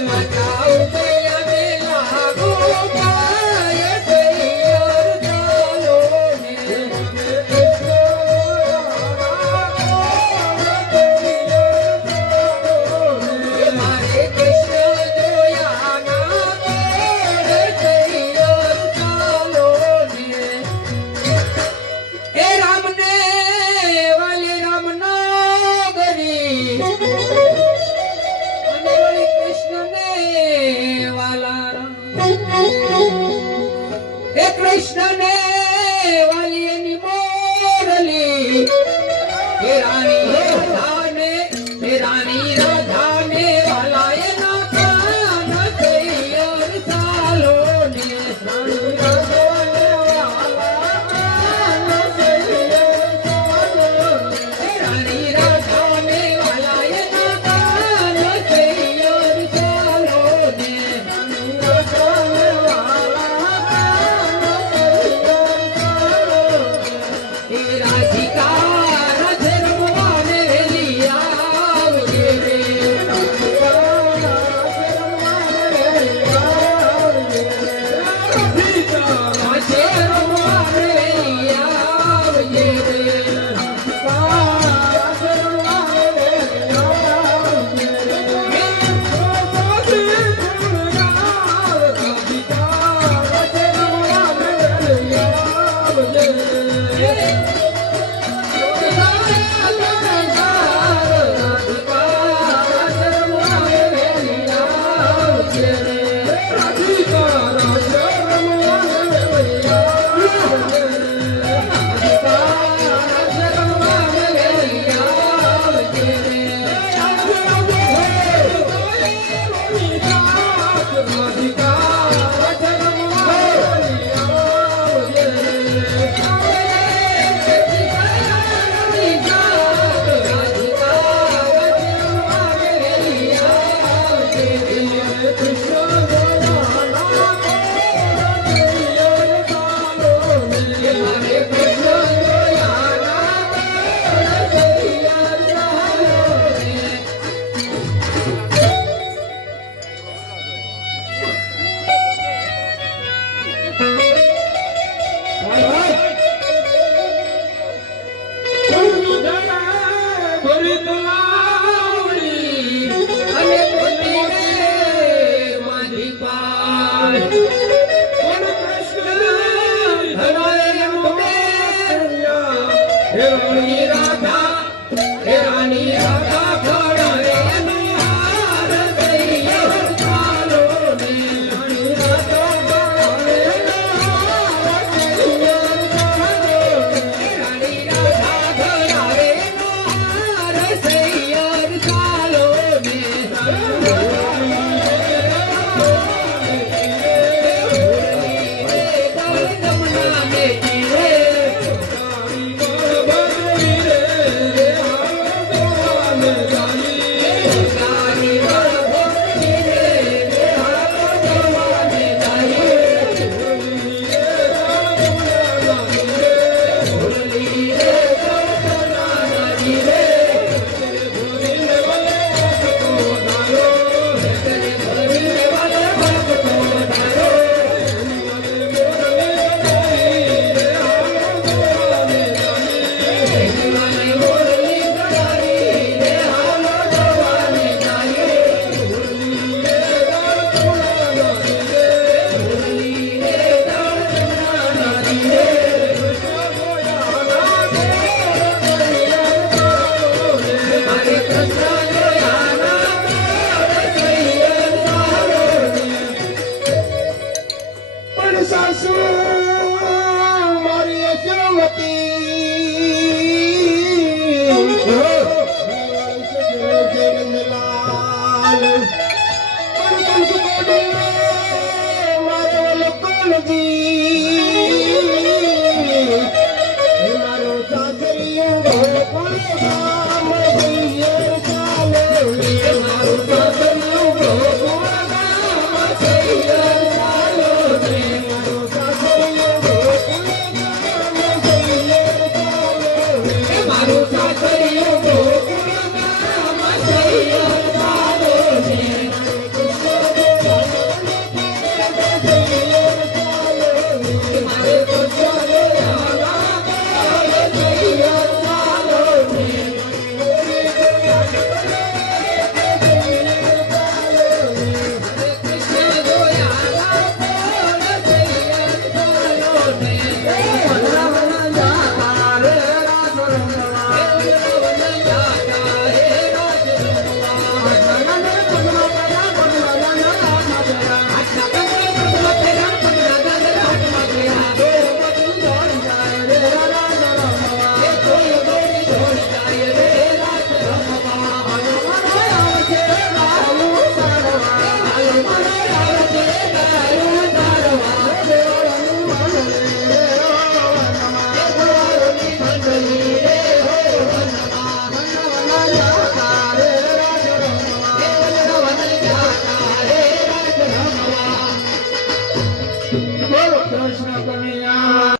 मनाओ Krishna name.